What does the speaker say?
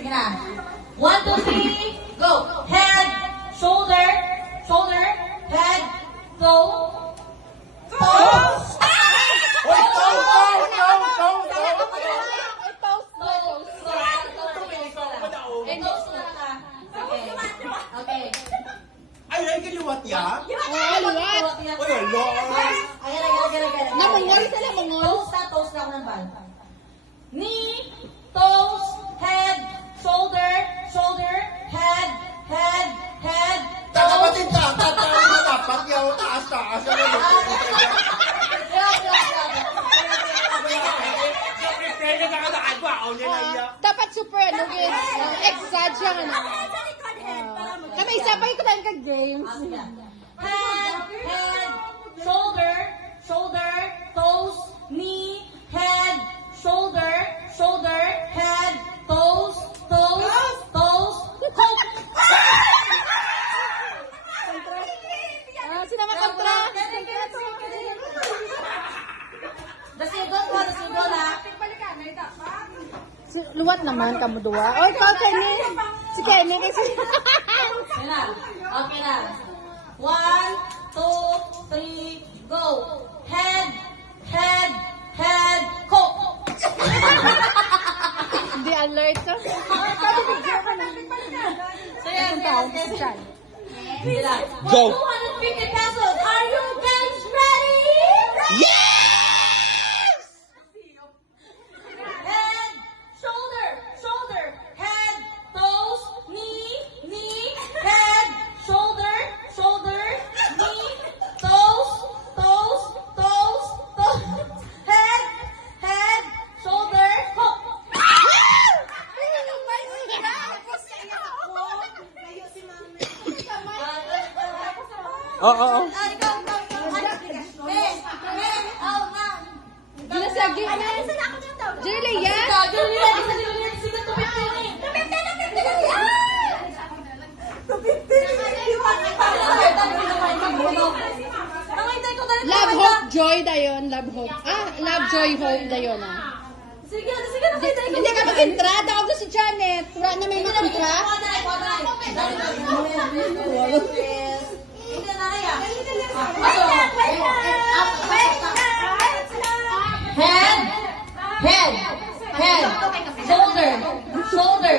Sige na. 1, 2, 3, go! Head, shoulder, shoulder, head, toe, toes. Hoy, go! Toes na lang ah. Okay. Okay. Ay, ay, kaliwat ya? Liwat. Uy, alo. Again. Namungol sila, mungol. Toes na ako ng bal. Knee, toes, head, shoulder, shoulder, head, head, head, Kakapatid ka, tatawa na dapat yaw, taas. Ano mo? Kaya nakadaan ba? O, niya na iya. Dapat super, ano, exag siya, ano. Kami isa pa yung kulang ka-games. Head, head, shoulder, shoulder, toes, knee, head, shoulder, shoulder, head, toes, toes, toes, hook. Sino makontra? The second ha. Luwat naman, kamu dua. O, ikaw, Kenny. Si Kenny kasi. Okay na. Okay na. 1, 2, 3, go. Head, head, head, hook. Hindi alert ka. So yan, yan. Go. 250 pesos. Are you guys ready? Yes! Head, shoulder, shoulder, head, toes, knee, knee, head, shoulder, shoulder, knee, toes, toes, toes, toes, head, head, shoulder, hook. Oo. Ginasagi. Jerry, yan? Love, hope, joy dayon. Love, hope. Love, joy, hope dayon. Sige, nakita ko. Hindi ka mag-intra. Tawag ko si Janet. Wala na may mag-intra. Head, head, head, shoulder, shoulder,